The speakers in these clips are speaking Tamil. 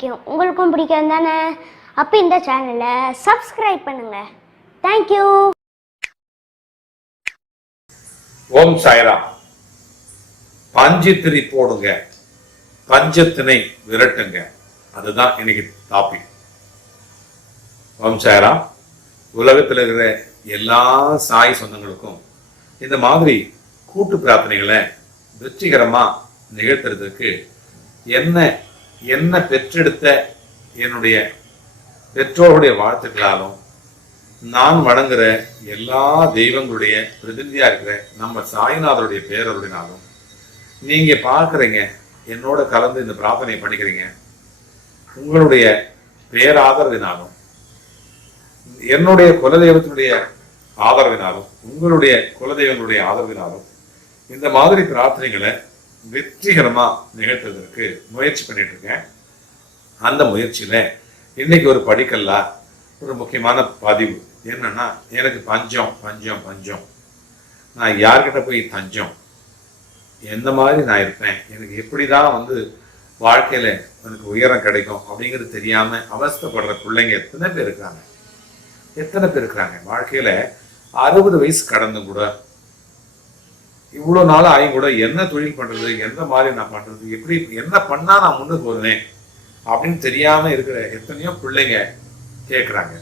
பிடிக்கும். உங்களுக்கும் பிடிக்கும் தானே? அப்போ இந்த சேனலை சப்ஸ்கிரைப் பண்ணுங்க. தேங்க்யூ ஓம் சாய்ராம். பஞ்சித்திரி போடுங்க. பஞ்சத்தினை விரட்டுங்க. அதுதான் இன்னைக்கு டாபிக் ஓம் சாய்ராம். உலகத்தில் இருக்கிற எல்லா சாய் சொந்தங்களுக்கும் இந்த மாதிரி கூட்டு பிரார்த்தனைகளை வெற்றிகரமா நிகழ்த்துறதுக்கு என்ன என்ன பெற்றெடுத்த என்னுடைய பெற்றோருடைய வாழ்த்துக்களாலும் நான் வணங்குற எல்லா தெய்வங்களுடைய பிரதிநிதியாக இருக்கிற நம்ம சாய்நாதருடைய பேரருடைனாலும் நீங்கள் பார்க்குறீங்க என்னோட கலந்து இந்த பிரார்த்தனை பண்ணிக்கிறீங்க உங்களுடைய பேராதரவினாலும் என்னுடைய குலதெய்வத்தினுடைய ஆதரவினாலும் உங்களுடைய குலதெய்வங்களுடைய ஆதரவினாலும் இந்த மாதிரி பிரார்த்தனைகளை வெற்றிகரமாக நிகழ்த்துவதற்கு முயற்சி பண்ணிட்டு இருக்கேன் அந்த முயற்சியில் இன்னைக்கு ஒரு படிக்கல்லா ஒரு முக்கியமான பதிவு என்னன்னா எனக்கு பஞ்சம் பஞ்சம் பஞ்சம். நான் யார்கிட்ட போய் தஞ்சம்? எந்த மாதிரி நான் இருப்பேன்? எனக்கு எப்படி தான் வந்து வாழ்க்கையில் எனக்கு உயரம் கிடைக்கும் அப்படிங்கிறது தெரியாமல் அவஸ்தைப்படுற பிள்ளைங்க எத்தனை பேர் இருக்காங்க? எத்தனை பேர் இருக்கிறாங்க? வாழ்க்கையில் அறுபது வயசு கடந்தும் கூட இவ்வளோ நாள் ஆயும் கூட என்ன தொழில் பண்றது எந்த மாதிரி நான் பண்றது எப்படி என்ன பண்ணா நான் முன்னுக்கு வருவேன் அப்படின்னு தெரியாம இருக்கிற எத்தனையோ பிள்ளைங்க கேட்குறாங்க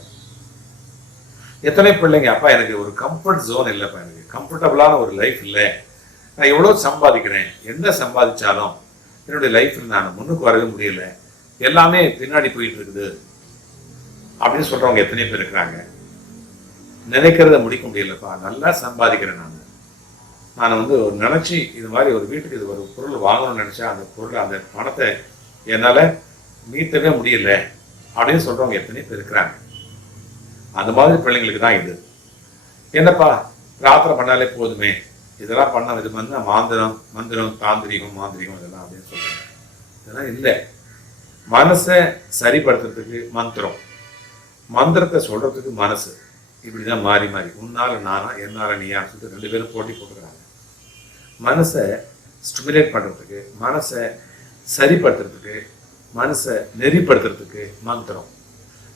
எத்தனை பிள்ளைங்க அப்பா எனக்கு ஒரு கம்ஃபர்ட் ஜோன் இல்லைப்பா எனக்கு கம்ஃபர்டபுளான ஒரு லைஃப் இல்லை. நான் எவ்வளோ சம்பாதிக்கிறேன் என்ன சம்பாதிச்சாலும் என்னுடைய லைஃப்பில் நான் முன்னுக்கு வரவே முடியல. எல்லாமே பின்னாடி போயிட்டு இருக்குது அப்படின்னு சொல்றவங்க எத்தனை பேர் இருக்கிறாங்க. நினைக்கிறத முடிக்க முடியலப்பா. நல்லா சம்பாதிக்கிறேன் நான். நான் வந்து ஒரு நினச்சி இது மாதிரி ஒரு வீட்டுக்கு இது ஒரு பொருள் வாங்கணும்னு நினச்சா அந்த பொருள் அந்த பணத்தை என்னால் மீட்டவே முடியல அப்படின்னு சொல்கிறவங்க எத்தனையோ பேர் இருக்கிறாங்க. அந்த மாதிரி பிள்ளைங்களுக்கு தான் இது. என்னப்பா பிரார்த்தனை பண்ணாலே போதுமே. இதெல்லாம் பண்ண இது வந்து மாந்திரம் மந்திரம் தாந்திரிகம் மாந்திரிகம் இதெல்லாம் அப்படின்னு சொல்கிறாங்க இதெல்லாம் இல்லை. மனசை சரிப்படுத்துறதுக்கு மந்திரம். மந்திரத்தை சொல்கிறதுக்கு மனசு. இப்படி தான் மாறி மாறி. உன்னால நானா என்னால நீயா? சொல்லிட்டு ரெண்டு பேரும் போட்டி போட்டுக்கிறாங்க. மனசை ஸ்டிமுலேட் பண்ணுறதுக்கு மனசை சரிப்படுத்துறதுக்கு மனசை நெறிப்படுத்துறதுக்கு மந்திரம்.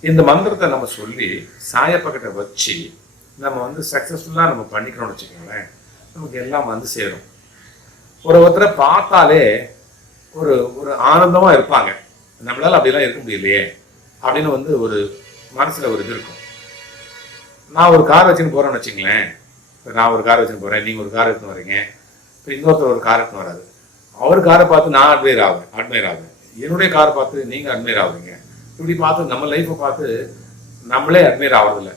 இந்த மந்திரத்தை நம்ம சொல்லி சாயப்பக்கிட்ட வச்சு நம்ம வந்து சக்ஸஸ்ஃபுல்லாக நம்ம பண்ணிக்கிறோம்னு வச்சுக்கோங்களேன் நமக்கு எல்லாம் வந்து சேரும். ஒரு ஒருத்தரை பார்த்தாலே ஒரு ஒரு ஆனந்தமாக இருப்பாங்க. நம்மளால அப்படிலாம் இருக்க முடியலையே அப்படின்னு வந்து ஒரு மனசில் ஒரு இது இருக்கும். நான் ஒரு கார் வச்சுன்னு போகிறேன்னு வச்சுங்களேன் இப்போ நான் ஒரு கார் வச்சுன்னு போகிறேன் நீங்கள் ஒரு கார் எடுத்துன்னு வரீங்க. இன்னொருத்தர் ஒரு காரை வராது அவர் காரை பார்த்து நான் அட்மையர் ஆகுவேன் அட்மையர் ஆகுவேன் என்னுடைய காரை பார்த்து நீங்கள் அட்மையர் ஆகுறீங்க இப்படி பார்த்து நம்ம லைஃப்பை பார்த்து நம்மளே அட்மையர் ஆகிறதில்ல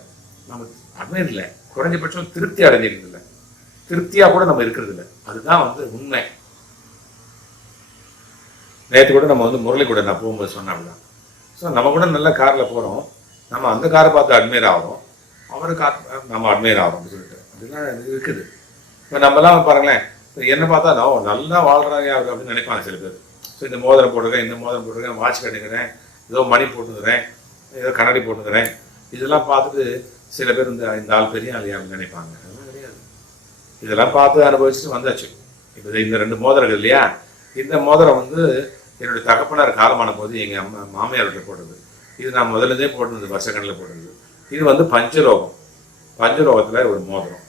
நம்ம அட்மையர் இல்லை. குறைஞ்சபட்சம் திருப்தி அடைஞ்சிருக்கிறது இல்லை. திருப்தியாக கூட நம்ம இருக்கிறது இல்லை. அதுதான் வந்து உண்மை. நேற்று கூட நம்ம வந்து முரளி கூட நான் போகும்போது சொன்னேன் அப்படிதான் ஸோ நம்ம கூட நல்ல காரில் போகிறோம் நம்ம அந்த காரை பார்த்து அட்மையர் ஆகிறோம். அவரை கார் நம்ம அட்மையர் ஆகிறோம் அப்படின்னு சொல்லிட்டு. அப்படிலாம் இருக்குது. இப்போ நம்மலாம் பாருங்களேன் என்ன பார்த்தா நான் நல்லா வாழ்றாங்க அப்படின்னு நினைப்பாங்க சில பேர். ஸோ இந்த மோதிரம் போட்டுருக்கேன் இந்த மோதிரம் போட்டுருக்கேன் வாட்ச் கட்டிக்கிறேன் ஏதோ மணி போட்டுக்கிறேன் ஏதோ கண்ணாடி போட்டுக்கிறேன். இதெல்லாம் பார்த்துட்டு சில பேர் இந்த இந்த ஆள் பெரிய ஆள் அப்படின்னு நினைப்பாங்க. அதெல்லாம் கிடையாது. இதெல்லாம் பார்த்து அனுபவிச்சுட்டு வந்தாச்சு. இப்போ இந்த ரெண்டு மோதிரங்கள் இல்லையா? இந்த மோதிரம் வந்து என்னுடைய தகப்பனார் காலமான போது எங்கள் அம்மா மாமியார்கிட்ட போட்டது. இது நான் முதல்லதே போட்டிருந்தது வருஷக்கண்ணில் போட்டது. இது வந்து பஞ்சலோகம். பஞ்சலோகத்தில் ஒரு மோதிரம்.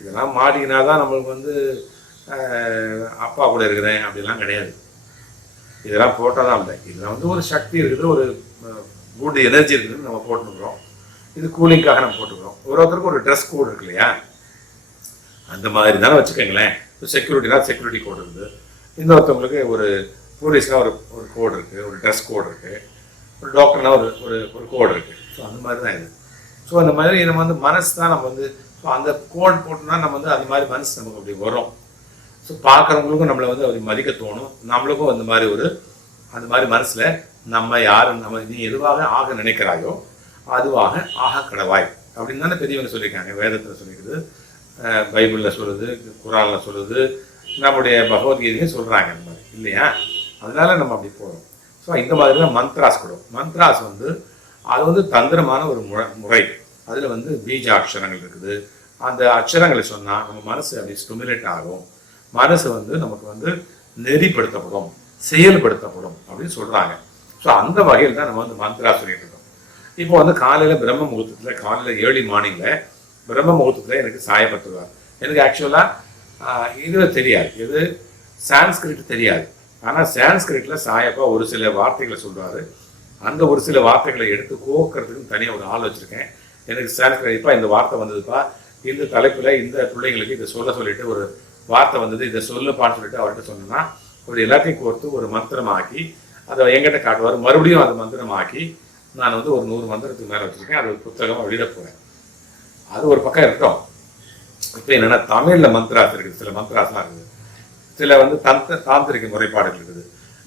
இதெல்லாம் மாட்டிக்கினா தான் நம்மளுக்கு வந்து அப்பா கூட இருக்கிறேன் அப்படிலாம் கிடையாது. இதெல்லாம் போட்டால் தான் இல்லை. இதில் வந்து ஒரு சக்தி இருக்குது ஒரு குட் எனர்ஜி இருக்குதுன்னு நம்ம போட்டுக்கிறோம். இது கூலிங்காக நம்ம போட்டுக்கிறோம். ஒரு ஒருத்தருக்கும் ஒரு ட்ரெஸ் கோட் இருக்கு இல்லையா? அந்த மாதிரி தானே வச்சுக்கோங்களேன். செக்யூரிட்டினா செக்யூரிட்டி கோட் இருக்குது. இன்னொருத்தவங்களுக்கு ஒரு போலீஸ்னால் ஒரு ஒரு கோட் இருக்குது ஒரு ட்ரெஸ் கோட் இருக்குது ஒரு டாக்டர்னா ஒரு ஒரு ஒரு கோட் இருக்குது ஸோ அந்த மாதிரி தான் இது. ஸோ அந்த மாதிரி நம்ம வந்து மனசு தான் நம்ம வந்து ஸோ அந்த கோட் போட்டோம்னா நம்ம வந்து அந்த மாதிரி மனசு நமக்கு அப்படி வரும். ஸோ பார்க்குறவங்களுக்கும் நம்மளை வந்து அப்படி மதிக்க தோணும். நம்மளுக்கும் அந்த மாதிரி ஒரு அந்த மாதிரி மனசில் நம்ம யார் நம்ம நீ எதுவாக ஆக நினைக்கிறாயோ அதுவாக ஆக கடவாய். அப்படின்னு தானே பெரியவங்க சொல்லியிருக்காங்க. வேதத்தில் சொல்லிக்கிறது பைபிளில் சொல்லுது குரானில் சொல்லுது நம்முடைய பகவத்கீதையும் சொல்கிறாங்க அந்த மாதிரி. இல்லையா? அதனால நம்ம அப்படி போகிறோம் ஸோ இந்த மாதிரி தான் மந்த்ராஸ் கூட. மந்த்ராஸ் வந்து அது வந்து தந்திரமான ஒரு முறை முறை. அதில் வந்து பீஜ அக்ஷரங்கள் இருக்குது. அந்த அக்ஷரங்களை சொன்னால் நம்ம மனசு அப்படி ஸ்டிமுலேட் ஆகும். மனசு வந்து நமக்கு வந்து நெறிப்படுத்தப்படும் செயல்படுத்தப்படும் அப்படின்னு சொல்கிறாங்க ஸோ அந்த வகையில் தான் நம்ம வந்து மந்த்ரா சொல்லிட்டு இருக்கோம். இப்போ வந்து காலையில் பிரம்ம முகூர்த்தத்தில் காலையில் ஏர்லி மார்னிங்கில் பிரம்ம முகூர்த்தத்தில் எனக்கு சாயப்பட்டுருவார் எனக்கு ஆக்சுவலாக இது தெரியாது. எது? சான்ஸ்கிரிட் தெரியாது. ஆனால் சான்ஸ்கிரிட்டில் சாயப்பா ஒரு சில வார்த்தைகளை சொல்கிறார் அந்த ஒரு சில வார்த்தைகளை எடுத்து கோக்கிறதுக்கு தனியாக ஒரு ஆள் வச்சுருக்கேன். எனக்கு சான்ஸ்கிரிட் இப்போ இந்த வார்த்தை வந்ததுப்பா இந்த தலைப்பில் இந்த பிள்ளைங்களுக்கு இதை சொல்ல சொல்லிட்டு ஒரு வார்த்தை வந்தது. இதை சொல்லுப்பான்னு சொல்லிட்டு அவர்கிட்ட சொன்னோம்னா ஒரு எல்லாத்தையும் கோர்த்து ஒரு மந்திரமாக்கி அதை என்கிட்ட காட்டுவார். மறுபடியும் அதை மந்திரமாக்கி நான் வந்து ஒரு நூறு மந்திரத்துக்கு மேலே வச்சிருக்கேன். அது ஒரு புத்தகமாக வெளியிட போகிறேன் அது ஒரு பக்கம் இருக்கட்டும். இப்போ என்னன்னா தமிழில் மந்த்ராஸ் இருக்குது. சில மந்த்ராஸ்லாம் இருக்குது. சில வந்து தந்த தாந்திரிக முறைப்பாடுகள் இருக்குது.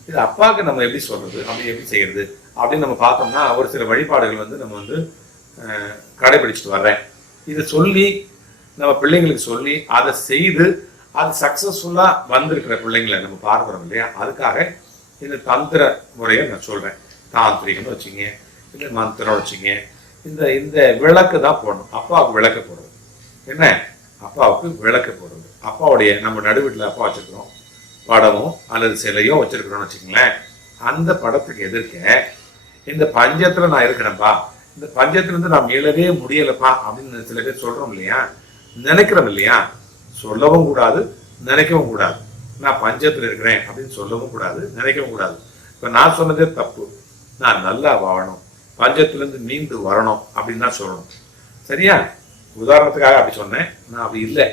இது அப்பாவுக்கு நம்ம எப்படி சொல்கிறது அப்படி எப்படி செய்கிறது அப்படின்னு நம்ம பார்த்தோம்னா ஒரு சில வழிபாடுகள் வந்து நம்ம வந்து கடைபிடிச்சிட்டு வர்றேன். இதை சொல்லி நம்ம பிள்ளைங்களுக்கு சொல்லி அதை செய்து அது சக்ஸஸ்ஃபுல்லாக வந்திருக்கிற பிள்ளைங்களை நம்ம பார்க்குறோம் இல்லையா? அதுக்காக இந்த தந்திர முறையை நான் சொல்கிறேன் தாந்திரிகம்னு வச்சுங்க இல்லை மந்திரம் வச்சுங்க இந்த இந்த விளக்கு தான் போடணும். அப்பாவுக்கு விளக்கு போடுறது என்ன? அப்பாவுக்கு விளக்கு போடுறது அப்பாவுடைய நம்ம நடுவீட்டில் அப்பா வச்சுருக்கிறோம். படமோ அல்லது சிலையோ வச்சிருக்கிறோம்னு வச்சுங்களேன் அந்த படத்துக்கு எதிர்க்க இந்த பஞ்சத்தில் நான் இருக்கிறேன்ப்பா இந்த பஞ்சத்துலேருந்து நான் மீளவே முடியலப்பா அப்படின்னு சில பேர் சொல்கிறோம் இல்லையா? நினைக்கிறோம் இல்லையா? சொல்லவும் கூடாது நினைக்கவும் கூடாது. நான் பஞ்சத்துல இருக்கிறேன் அப்படின்னு சொல்லவும் கூடாது நினைக்கவும் கூடாது. இப்போ நான் சொன்னதே தப்பு. நான் நல்லா வாழணும். பஞ்சத்திலிருந்து மீண்டு வரணும் அப்படின்னு தான் சொல்லணும். சரியா? உதாரணத்துக்காக அப்படி சொன்னேன். நான் அப்படி இல்லை.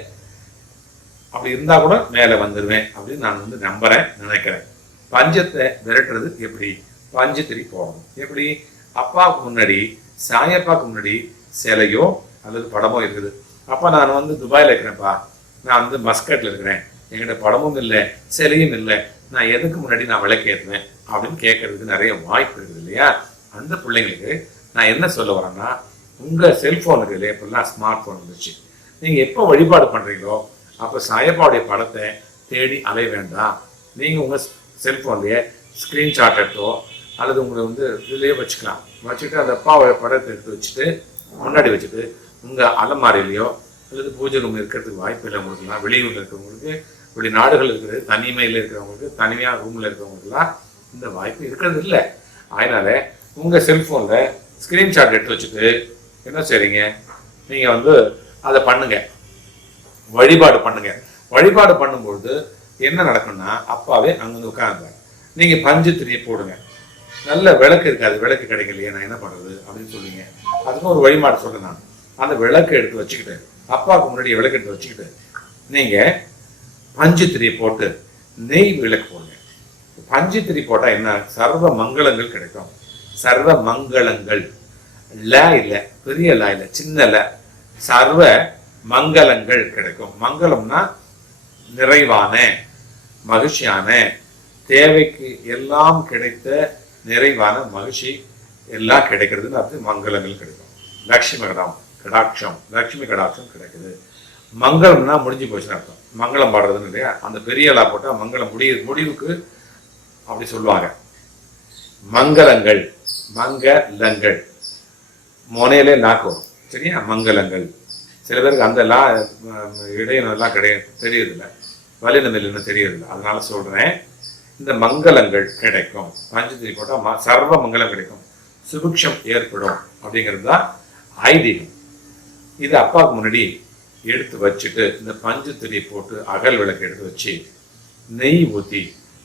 அப்படி இருந்தா கூட மேலே வந்துடுவேன் அப்படின்னு நான் வந்து நம்புறேன் நினைக்கிறேன். பஞ்சத்தை விரட்டுறது எப்படி? பஞ்சத்திரி போகணும். எப்படி? அப்பாவுக்கு முன்னாடி சாயப்பாவுக்கு முன்னாடி சிலையோ அல்லது படமோ இருக்குது. அப்பா நான் வந்து துபாயில் இருக்கிறேன்ப்பா. நான் வந்து மஸ்கட்டில் இருக்கிறேன். என்கிட்ட படமும் இல்லை சிலையும் இல்லை. நான் எதுக்கு முன்னாடி நான் விளக்கேற்றுவேன்? அப்படின்னு கேட்கறதுக்கு நிறைய வாய்ப்பு இருக்குது இல்லையா? அந்த பிள்ளைங்களுக்கு நான் என்ன சொல்ல வரேன்னா உங்கள் செல்ஃபோன் இருக்குது இல்லையா? ஸ்மார்ட் ஃபோன் வந்துச்சு நீங்கள் எப்போ வழிபாடு பண்ணுறீங்களோ அப்போ சாயப்பாவுடைய படத்தை தேடி அலைய வேண்டாம். நீங்கள் உங்கள் செல்ஃபோன்லேயே ஸ்க்ரீன்ஷாட் எடுத்தோ அல்லது உங்களை வந்து இதுலேயே வச்சுக்கலாம். வச்சுட்டு அந்த அப்பாவோட படத்தை எடுத்து வச்சுட்டு முன்னாடி வச்சுட்டு உங்கள் அலமாரிலையோ அல்லது பூஜை ரூம் இருக்கிறதுக்கு வாய்ப்பு இல்லை உங்களுக்குலாம் வெளியூர்ல இருக்கிறவங்களுக்கு வெளிநாடுகள் இருக்கிறது தனிமையில் இருக்கிறவங்களுக்கு தனிமையாக ரூமில் இருக்கிறவங்களுக்குலாம் இந்த வாய்ப்பு இருக்கிறது இல்லை அதனால் உங்கள் செல்ஃபோனில் ஸ்க்ரீன்ஷாட் எடுத்து வச்சுட்டு என்ன சரிங்க நீங்கள் வந்து அதை பண்ணுங்கள் வழிபாடு பண்ணுங்கள் வழிபாடு பண்ணும்பொழுது என்ன நடக்கும்னா அப்பாவே அங்கே வந்து நீங்கள் பஞ்சு திரியை போடுங்க. நல்ல விளக்கு இருக்காது விளக்கு கிடைக்கலையே நான் என்ன பண்ணுறது அப்படின்னு சொல்லுவீங்க அதுக்கும் ஒரு வழிபாடு சொல்கிறேன் நான். அந்த விளக்கு எடுத்து வச்சுக்கிட்டேன் அப்பாவுக்கு முன்னாடி விளக்கு வச்சுக்கிட்டு நீங்கள் பஞ்சு திரியை போட்டு நெய் விளக்கு போடுங்க. பஞ்சு திரி போட்டால் என்ன? சர்வ மங்களங்கள் கிடைக்கும். சர்வ மங்களங்கள். ல இல்லை பெரிய ல இல்லை சின்ன ல. சர்வ மங்களங்கள் கிடைக்கும். மங்களம்னா நிறைவான மகிழ்ச்சியான தேவைக்கு எல்லாம் கிடைத்த நிறைவான மகிழ்ச்சி எல்லாம் கிடைக்கிறதுன்னு அது மங்களங்கள் கிடைக்கும். லக்ஷ்மி ராம் கடாட்சம் லக்ஷ்மி கடாட்சம் கிடைக்குது. மங்களம்னா முடிஞ்சு போச்சுன்னு அர்த்தம். மங்களம் பாடுறதுன்னு இல்லையா? அந்த பெரிய லா போட்டால் மங்களம் முடிய முடிவுக்கு அப்படி சொல்லுவாங்க. மங்களங்கள் மங்களங்கள். முனையிலே நாக்கு வரும். சரியா? மங்களங்கள். சில பேருக்கு அந்த லா இடையினெல்லாம் கிடையாது தெரியறதில்ல. வலினம் இல்லைன்னு தெரியறதில்ல. அதனால சொல்கிறேன் இந்த மங்களங்கள் கிடைக்கும். பஞ்சத்திரி போட்டால் ம சர்வ மங்களம் கிடைக்கும். சுபிக்ஷம் ஏற்படும். அப்படிங்கிறது தான் ஐதீகம். இது அப்பாவுக்கு முன்னாடி எடுத்து வச்சுட்டு இந்த பஞ்சு பஞ்சத்திரியை போட்டு அகல் விளக்கு எடுத்து வச்சு நெய் ஊற்றி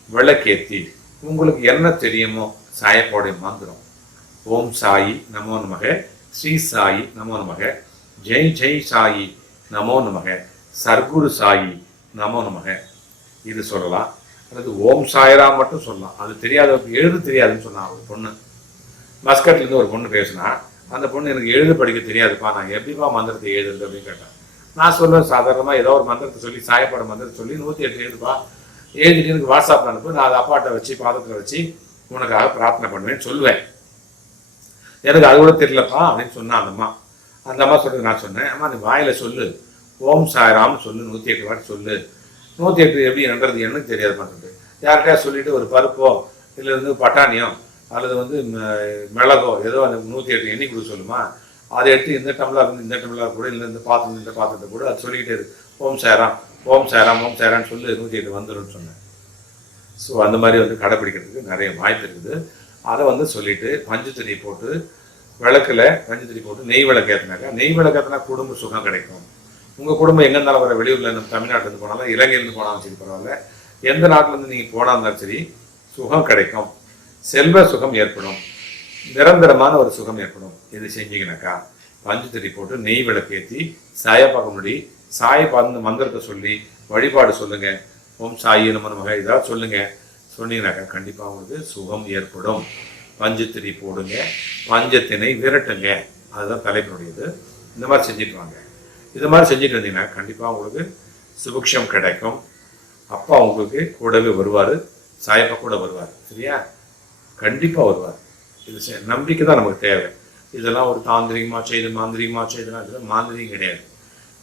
விளக்கேற்றி உங்களுக்கு என்ன தெரியுமோ சாயப்போடைய மந்திரம். ஓம் சாயி நமோ நமக ஸ்ரீ சாயி நமோ நமக ஜெய் ஜெய் சாயி நமோ நமக சர்க்குரு சாயி நமோ நமக. இது சொல்லலாம். அல்லது ஓம் சாயரா மட்டும் சொல்லலாம். அது தெரியாதவருக்கு எழுது தெரியாதுன்னு சொன்னான் ஒரு பொண்ணு. மஸ்கட்லேருந்து ஒரு பொண்ணு பேசினா அந்த பொண்ணு எனக்கு எழுத படிக்க தெரியாதுப்பா நான் எப்படிப்பா மந்திரத்தை எழுதுறது அப்படின்னு கேட்டேன் நான் சொல்லுவேன் சாதாரணமாக ஏதோ ஒரு மந்திரத்தை சொல்லி சாயப்பட மந்திரத்தை சொல்லி நூற்றி எட்டு எழுதுப்பா. எழுதிட்டு எனக்கு வாட்ஸ்அப்பில் அனுப்பு நான் அதை அப்பாட்ட வச்சு பாதத்தில் வச்சு உனக்காக பிரார்த்தனை பண்ணுவேன்னு சொல்லுவேன். எனக்கு அது கூட தெரியலப்பா அப்படின்னு சொன்னான் அந்த அம்மா. அந்த அம்மா நான் சொன்னேன் அம்மா நீ வாயில சொல்லு. ஓம் சாய்ராம் சொல்லு நூற்றி எட்டு வாட்டி சொல்லு. நூற்றி எட்டு எப்படி என்றது எனக்கு தெரியாது பண்ணுறது யார்கிட்டயா சொல்லிட்டு ஒரு பருப்போ இல்லை வந்து பட்டாணியோ அல்லது வந்து மிளகோ ஏதோ அந்த நூற்றி எட்டு எண்ணி கொடுக்க சொல்லுமா? அதை எடுத்து இந்த டம்ளர் இருந்து இந்த டம்ளர் கூட இல்லை இந்த பாத்திரம் இந்த பாத்திரத்தை கூட அது சொல்லிக்கிட்டே இருக்கு. ஓம் சேராம் ஓம் சேராம் ஓம் சேரான்னு சொல்லி நூற்றி எட்டு வந்துடும் சொன்னேன். ஸோ அந்த மாதிரி வந்து கடைப்பிடிக்கிறதுக்கு நிறைய வாய்ப்பு இருக்குது. அதை வந்து சொல்லிட்டு பஞ்சு தண்ணி போட்டு விளக்கில் பஞ்சு தண்ணி போட்டு நெய் விளக்கு ஏற்றினாக்கா நெய் விளக்கு ஏற்றினா குடும்ப சுகம் கிடைக்கும். உங்கள் குடும்பம் எங்கே இருந்தாலும் வர வெளியூரில் நம்ம தமிழ்நாட்டிலேருந்து போனாலும் இலங்கையிலேருந்து போனாலும் சரி பரவாயில்ல. எந்த நாட்டிலேருந்து நீங்கள் போனா இருந்தாலும் சரி சுகம் கிடைக்கும். செல்வ சுகம் ஏற்படும். நிரந்தரமான ஒரு சுகம் ஏற்படும். இது செஞ்சீங்கனாக்கா பஞ்சு போட்டு நெய் விளக்கு ஏற்றி சாய பார்க்க முடி சாய பார்த்து மந்திரத்தை சொல்லி வழிபாடு சொல்லுங்க. ஓம் சாயி நமக ஏதாவது சொல்லுங்க. சொன்னீங்கனாக்கா கண்டிப்பாக உங்களுக்கு சுகம் ஏற்படும். பஞ்சத்திரி போடுங்க. பஞ்சத்தினை விரட்டுங்க. அதுதான் தலைப்பினுடையது. இந்த மாதிரி செஞ்சுட்டு வாங்க. இது மாதிரி செஞ்சுட்டு வந்தீங்கன்னா கண்டிப்பாக உங்களுக்கு சுபிக்ஷம் கிடைக்கும். அப்பா உங்களுக்கு கூடவே வருவார். சாயப்பா கூட வருவார். சரியா? கண்டிப்பாக வருவார். இது செ- நம்பிக்கை தான் நமக்கு தேவை. இதெல்லாம் ஒரு தாந்திரிகமாக செய்து மாந்திரிகமாக செய்தலாம் இதெல்லாம் மாந்திரிகம் கிடையாது.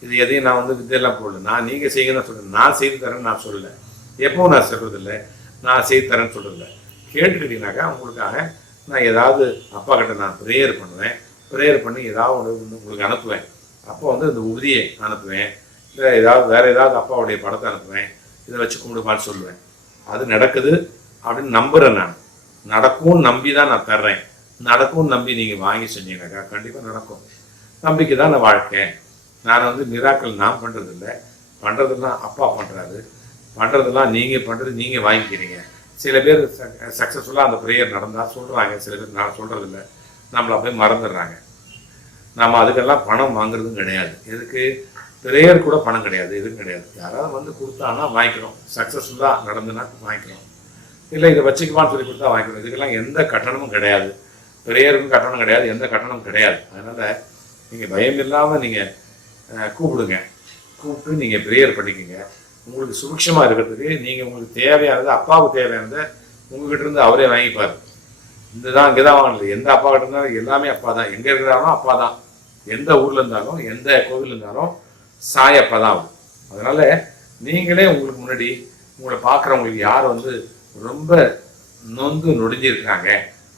இது எதையும் நான் வந்து இதெல்லாம் போடல. நான் நீங்கள் செய்யுங்க சொல்கிறேன் நான் செய்து தரேன்னு நான் சொல்லலை. எப்பவும் நான் சொல்கிறதில்ல நான் செய்து தரேன்னு சொல்கிறதில்ல கேட்டுக்கிட்டீங்கனாக்கா உங்களுக்காக நான் ஏதாவது அப்பா கிட்ட நான் ப்ரேயர் பண்ணுவேன். ப்ரேயர் பண்ணி ஏதாவது ஒன்று உங்களுக்கு அனுப்புவேன். அப்போ வந்து இந்த உறுதியை அனுப்புவேன். இல்லை ஏதாவது வேறு ஏதாவது அப்பாவுடைய படத்தை அனுப்புவேன். இதை வச்சு கும்பிடுமான்னு சொல்லுவேன். அது நடக்குது அப்படின்னு நம்புகிறேன் நான். நடக்கும் நம்பி தான் நான் தர்றேன். நடக்கும்னு நம்பி நீங்கள் வாங்கி செஞ்சீங்கக்கா கண்டிப்பாக நடக்கும். நம்பிக்கை தான் நான் வாழ்க்கை. நான் வந்து மிராக்கள் நான் பண்ணுறதில்ல பண்ணுறதெல்லாம் அப்பா பண்ணுறாரு பண்ணுறதெல்லாம் நீங்கள் பண்ணுறது நீங்கள் வாங்கிக்கிறீங்க. சில பேர் சக்ஸஸ்ஃபுல்லாக அந்த ப்ரேயர் நடந்தால் சொல்கிறாங்க சில பேர் நான் சொல்கிறதில்ல நம்மளை போய் மறந்துடுறாங்க. நம்ம அதுக்கெல்லாம் பணம் வாங்குறதும் கிடையாது. எதுக்கு? ப்ரேயர் கூட பணம் கிடையாது. எதுவும் கிடையாது. யாராவது வந்து கொடுத்தான்னா வாங்கிக்கிறோம். சக்ஸஸ்ஃபுல்லாக நடந்துன்னா வாங்கிக்கிறோம். இல்லை இதை வச்சுக்குமான்னு சொல்லி கொடுத்தா வாங்கிக்கணும் இதுக்கெல்லாம் எந்த கட்டணமும் கிடையாது. பெரியருக்கும் கட்டணம் கிடையாது எந்த கட்டணமும் கிடையாது. அதனால் நீங்கள் பயம் இல்லாமல் நீங்கள் கூப்பிடுங்க. கூப்பிட்டு நீங்கள் ப்ரேயர் பண்ணிக்கோங்க. உங்களுக்கு சுபிக்ஷமாக இருக்கிறதுக்கு நீங்கள் உங்களுக்கு தேவையானது அப்பாவுக்கு தேவையானதை உங்ககிட்ட இருந்து அவரே வாங்கிப்பார். இந்த தான் இங்கே தான் வாங்கல எந்த அப்பா கிட்ட இருந்தாலும் எல்லாமே அப்பா தான். எங்கே இருக்கிறாலும் அப்பா தான். எந்த ஊரில் இருந்தாலும் எந்த கோவில் இருந்தாலும் சாய் அப்பா தான் ஆகும் அதனால் நீங்களே உங்களுக்கு முன்னாடி உங்களை பார்க்குறவங்களுக்கு யார் வந்து ரொம்ப நொந்து நொடிஞ்சிருக்காங்க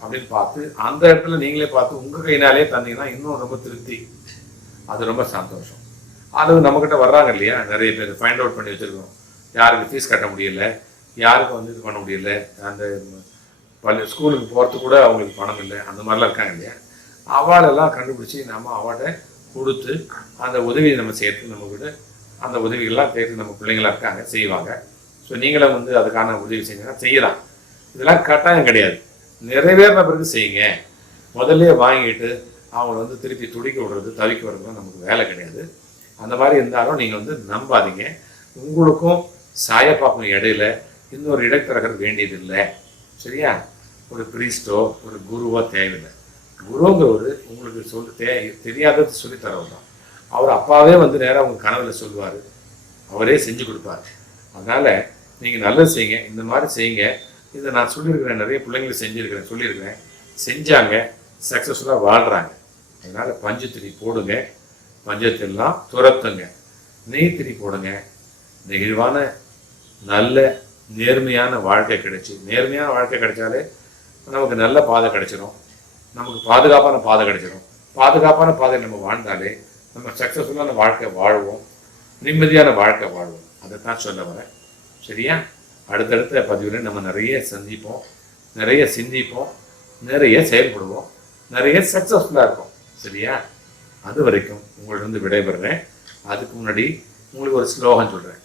அப்படின்னு பார்த்து அந்த இடத்துல நீங்களே பார்த்து உங்கள் கையினாலே தந்தீங்கன்னா இன்னும் ரொம்ப திருப்தி. அது ரொம்ப சந்தோஷம். அது நம்மக்கிட்ட வர்றாங்க இல்லையா? நிறைய பேர் ஃபைண்ட் அவுட் பண்ணி வச்சுருக்கோம். யாருக்கு ஃபீஸ் கட்ட முடியல யாருக்கு வந்து இது பண்ண முடியல அந்த பள்ளி ஸ்கூலுக்கு போகிறதுக்கு கூட அவங்களுக்கு பணம் இல்லை அந்த மாதிரிலாம் இருக்காங்க இல்லையா? அவளெல்லாம் கண்டுபிடிச்சி நம்ம அவட்ட கொடுத்து அந்த உதவியை நம்ம சேர்த்து நம்ம கூட அந்த உதவிகள்லாம் சேர்த்து நம்ம பிள்ளைங்களா இருக்காங்க செய்வாங்க. ஸோ நீங்களும் வந்து அதுக்கான உதவி செஞ்சீங்கன்னா செய்யலாம். இதெல்லாம் கட்டாயம் கிடையாது. நிறைவேறின பிறகு செய்யுங்க. முதல்ல வாங்கிட்டு அவங்கள வந்து திருப்பி துடிக்க விடுறது தவிக்க விடுறதுலாம் நமக்கு வேலை கிடையாது. அந்த மாதிரி இருந்தாலும் நீங்கள் வந்து நம்பாதீங்க. உங்களுக்கும் சாயப்பாக்கும் இடையில இன்னொரு இடைத்தரகர் வேண்டியதில்லை. சரியா? ஒரு பிரீஸ்டோ ஒரு குருவோ தேவையில்லை. குருங்கிறவர் உங்களுக்கு சொல்லி தே தெரியாதது சொல்லி தான். அவர் அப்பாவே வந்து நேராக உங்கள் கனவில் சொல்லுவார். அவரே செஞ்சு கொடுப்பார். அதனால் நீங்கள் நல்லது செய்யுங்க இந்த மாதிரி செய்யுங்க. இதை நான் சொல்லியிருக்கிறேன் நிறைய பிள்ளைங்களை செஞ்சுருக்கிறேன் சொல்லியிருக்கிறேன். செஞ்சாங்க சக்ஸஸ்ஃபுல்லாக வாழ்கிறாங்க அதனால் பஞ்சத்திரி போடுங்க. பஞ்சத்திலாம் துரத்துங்க. நெய்த்திரி போடுங்க. நெகிழ்வான நல்ல நேர்மையான வாழ்க்கை கிடைச்சி. நேர்மையான வாழ்க்கை கிடைச்சாலே நமக்கு நல்ல பாதை கிடைச்சிரும். நமக்கு பாதுகாப்பான பாதை கிடைச்சிரும். பாதுகாப்பான பாதை நம்ம வாழ்ந்தாலே நம்ம சக்ஸஸ்ஃபுல்லான வாழ்க்கை வாழ்வோம். நிம்மதியான வாழ்க்கை வாழ்வோம். அதை தான் சொல்ல வரேன். சரியா? அடுத்தடுத்த பதிவில் நம்ம நிறைய சந்திப்போம். நிறைய சிந்திப்போம். நிறைய செயல்படுவோம். நிறைய சக்ஸஸ்ஃபுல்லாக இருக்கும் சரியா? அது வரைக்கும் உங்களிடம் விடைபெறுறேன். அதுக்கு முன்னாடி உங்களுக்கு ஒரு ஸ்லோகம் சொல்கிறேன்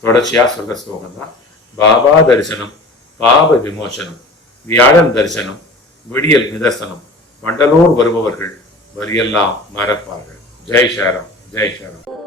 தொடர்ச்சியாக சொல்கிற ஸ்லோகம் தான். பாபா தரிசனம் பாப விமோசனம் வியாழன் தரிசனம் விடியல் நிதர்சனம் வண்டலூர் வருபவர்கள் வரியெல்லாம் மறப்பார்கள். ஜெய் ஷாராம் ஜெய் ஷாராம்.